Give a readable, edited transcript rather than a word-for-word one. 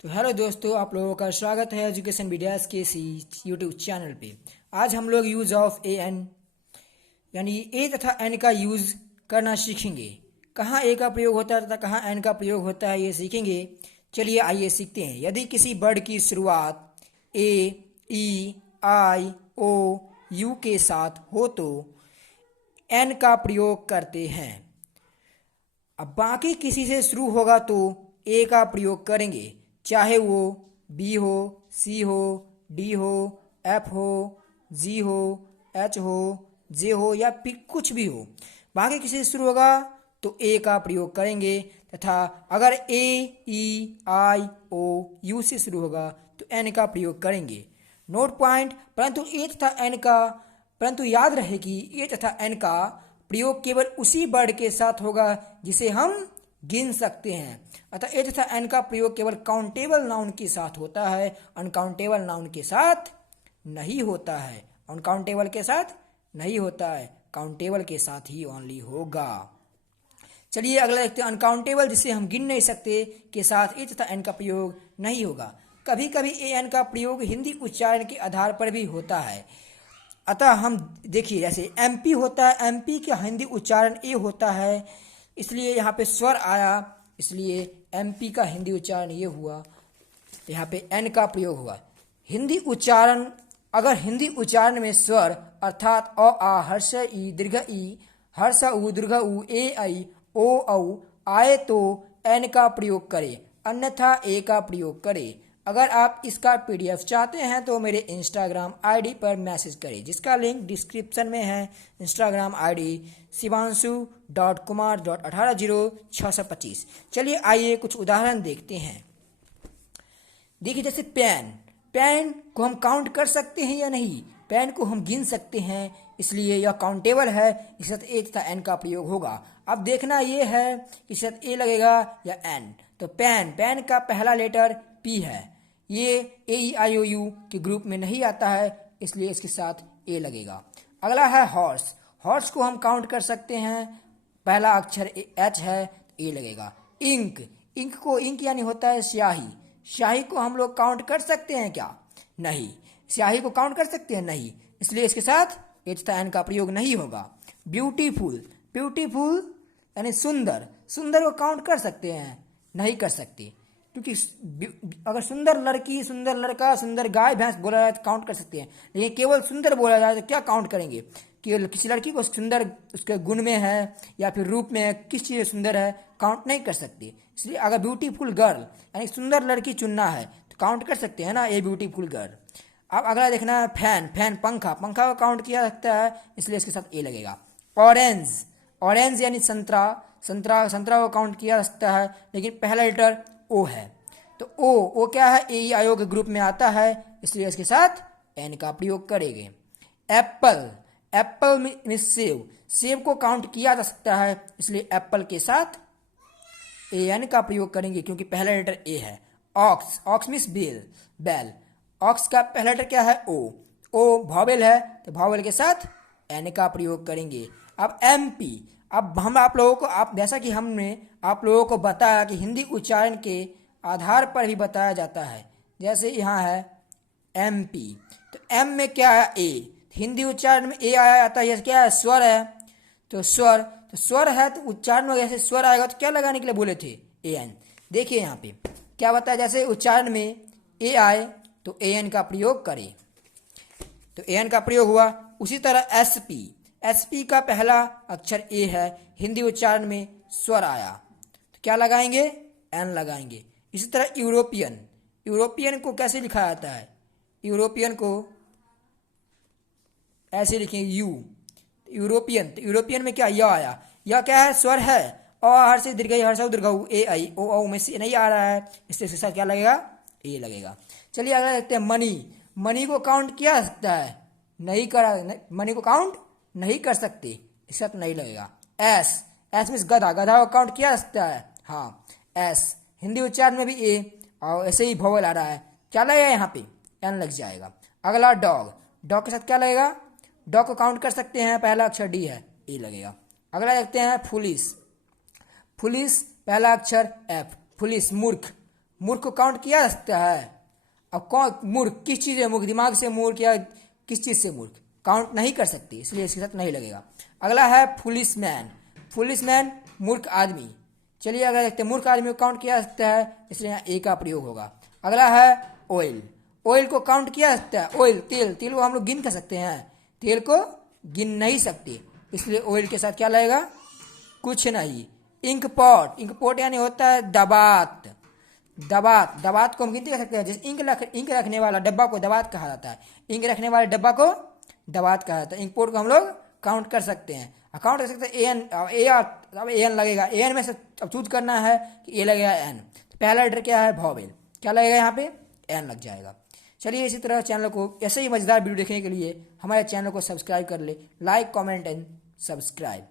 तो हेलो दोस्तों, आप लोगों का स्वागत है एजुकेशन मीडियाज के इसी यूट्यूब चैनल पे। आज हम लोग यूज़ ऑफ ए एन यानी ए तथा एन का यूज़ करना सीखेंगे। कहाँ ए का प्रयोग होता है तथा कहाँ एन का प्रयोग होता है ये सीखेंगे। चलिए आइए सीखते हैं। यदि किसी वर्ड की शुरुआत ए, ई, आई, ओ, यू के साथ हो तो एन का प्रयोग करते हैं। अब बाकी किसी से शुरू होगा तो ए का प्रयोग करेंगे, चाहे वो बी हो, सी हो, डी हो, एफ हो, जी हो, एच हो, जे हो या फिर कुछ भी हो। बाकी किसी से शुरू होगा तो ए का प्रयोग करेंगे तथा अगर ए, ई, आई, ओ, यू से शुरू होगा तो एन का प्रयोग करेंगे। नोट पॉइंट, परंतु याद रहे कि ए तथा एन का प्रयोग केवल उसी वर्ड के साथ होगा जिसे हम गिन सकते हैं। अतः ए तथा एन का प्रयोग केवल काउंटेबल नाउन के साथ होता है, अनकाउंटेबल नाउन के साथ नहीं होता है। अनकाउंटेबल के साथ नहीं होता है, काउंटेबल के साथ ही ओनली होगा। चलिए अगला देखते हैं। अनकाउंटेबल जिसे हम गिन नहीं सकते के साथ ए तथा एन का प्रयोग नहीं होगा। कभी कभी ए एन का प्रयोग हिंदी उच्चारण के आधार पर भी होता है। अतः हम देखिए, जैसे एमपी होता है, एमपी का हिंदी उच्चारण ए होता है, इसलिए यहाँ पे स्वर आया, इसलिए एमपी का हिंदी उच्चारण ये हुआ। यहाँ पे एन का प्रयोग हुआ। हिंदी उच्चारण, अगर हिंदी उच्चारण में स्वर अर्थात अ, आ, हर्ष ई, दीर्घ ई, हर्ष उ, दीर्घ उ, ए आई, ओ औ आए तो एन का प्रयोग करें, अन्यथा ए का प्रयोग करें। अगर आप इसका पीडीएफ चाहते हैं तो मेरे इंस्टाग्राम आईडी पर मैसेज करें, जिसका लिंक डिस्क्रिप्शन में है। इंस्टाग्राम आईडी शिवांशु.kumar.180625। चलिए आइए कुछ उदाहरण देखते हैं। देखिए जैसे पेन, पेन को हम काउंट कर सकते हैं या नहीं? पेन को हम गिन सकते हैं, इसलिए यह काउंटेबल है, इसके साथ ए तथा एन का प्रयोग होगा। अब देखना यह है कि इसके साथ ए लगेगा या एन। तो पेन, पेन का पहला लेटर पी है, ये ए ई आई ओ यू के ग्रुप में नहीं आता है, इसलिए इसके साथ ए लगेगा। अगला है हॉर्स, हॉर्स को हम काउंट कर सकते हैं, पहला अक्षर एच है, ए लगेगा। इंक, इंक को इंक यानी होता है स्याही, स्याही को हम लोग काउंट कर सकते हैं क्या? नहीं। स्याही को काउंट कर सकते हैं? नहीं, इसलिए इसके साथ ए तथा एन का प्रयोग नहीं होगा। ब्यूटीफुल, ब्यूटीफुल यानी सुंदर, सुंदर को काउंट कर सकते हैं? नहीं कर सकते, क्योंकि अगर सुंदर लड़की, सुंदर लड़का, सुंदर गाय भैंस बोला जाए तो काउंट कर सकते हैं, लेकिन केवल सुंदर बोला जाए तो क्या काउंट करेंगे? कि किसी लड़की को सुंदर उसके गुण में है या फिर रूप में है, किस चीज़ सुंदर है, काउंट नहीं कर सकते। इसलिए अगर ब्यूटीफुल गर्ल यानी सुंदर लड़की चुनना है तो काउंट कर सकते हैं ना, ए ब्यूटीफुल गर्ल। अब अगला देखना है फैन, फैन पंखा, पंखा को काउंट किया सकता है, इसलिए इसके साथ ए लगेगा। ऑरेंज, ऑरेंज यानी संतरा, संतरा, संतरा को काउंट किया जा सकता है, लेकिन पहला लेटर ओ है, तो ओ क्या है? ए ई आई ओ के ग्रुप में आता है, इसलिए इसके साथ एन का प्रयोग करेंगे। एप्पल, एप्पल मीन्स सेब, सेब को काउंट किया जा सकता है, इसलिए एप्पल के साथ ए एन का प्रयोग करेंगे, क्योंकि पहला लेटर ए है। ऑक्स, ऑक्स मीन्स बेल, बैल, ऑक्स का पहला लेटर क्या है? ओ वॉवेल है, तो वॉवेल के साथ एन का प्रयोग करेंगे। अब एमपी, अब हम आप लोगों को, आप जैसा कि हमने आप लोगों को बताया कि हिंदी उच्चारण के आधार पर भी बताया जाता है, जैसे यहाँ है एमपी, तो एम में क्या है? ए, हिंदी उच्चारण में ए आया जाता है, यह क्या है? स्वर है, तो स्वर, तो स्वर है तो उच्चारण में जैसे स्वर आएगा तो क्या लगाने के लिए बोले थे? A N. देखिए यहाँ पे क्या बताया, जैसे उच्चारण में ए आए तो ए एन का प्रयोग करें, तो ए एन का प्रयोग हुआ। उसी तरह एस पी, एस पी का पहला अक्षर ए है, हिंदी उच्चारण में स्वर आया तो क्या लगाएंगे? एन लगाएंगे। इसी तरह यूरोपियन, यूरोपियन को कैसे लिखा जाता है? यूरोपियन को ऐसे लिखेंगे यू, यूरोपियन, तो यूरोपियन में क्या य आया, यह क्या है? स्वर है, और हर से दीर्घ हर्ष दीर्घ ए आई ओ में से नहीं आ रहा है, इससे साथ क्या लगेगा? ए लगेगा। चलिए अगला देखते हैं मनी, मनी को काउंट किया जा सकता है? नहीं करा, मनी को काउंट नहीं कर सकते, इसका तो नहीं लगेगा। एस, एस मीन्स गधा, गधा को काउंट किया जा सकता है? हाँ, एस, हिंदी उच्चारण में भी ए और ऐसे ही वोवेल आ रहा है, क्या लगेगा यहाँ पे? एन लग जाएगा। अगला डॉग, डॉग के साथ क्या लगेगा? डॉग को काउंट कर सकते हैं, पहला अक्षर डी है, ए लगेगा। अगला देखते हैं फुलिस, फुलिस पहला अक्षर एफ, फुलिस मूर्ख, मूर्ख को काउंट किया जा सकता है? अब कौन मूर्ख, किस चीज़ है मूर्ख? दिमाग से मूर्ख या किस चीज़ से मूर्ख? काउंट नहीं कर सकती, इसलिए इसके साथ नहीं लगेगा। अगला है फुलिश मैन। फुलिश मैन मूर्ख आदमी। चलिए अगर देखते हैं, मूर्ख आदमी को काउंट किया जा सकता है, इसलिए यहाँ ए का प्रयोग होगा। अगला है ऑयल। ऑयल को काउंट किया जा सकता है? ऑयल, तेल, तेल को हम लोग गिन कर सकते हैं? तेल को गिन नहीं सकते, इसलिए ऑयल के साथ क्या लगेगा? कुछ नहीं। इंक पॉट, इंक पॉट यानी होता है दबात। दबात, दबात को हम गिनती कर सकते हैं, जैसे इंक रखने वाला डब्बा को दबात कहा जाता है। इंक रखने वाले डब्बा को दबात कहा जाता है। इंक पॉट को हम लोग काउंट कर सकते हैं, काउंट कर सकते हैं। एन, अब एन लगेगा, एन में से अब चूज करना है कि ए लगेगा एन। पहला लेटर क्या है? वॉवेल, क्या लगेगा यहाँ पे? एन लग जाएगा। चलिए इसी तरह चैनल को ऐसे ही मजेदार वीडियो देखने के लिए हमारे चैनल को सब्सक्राइब कर ले। Like, comment and subscribe.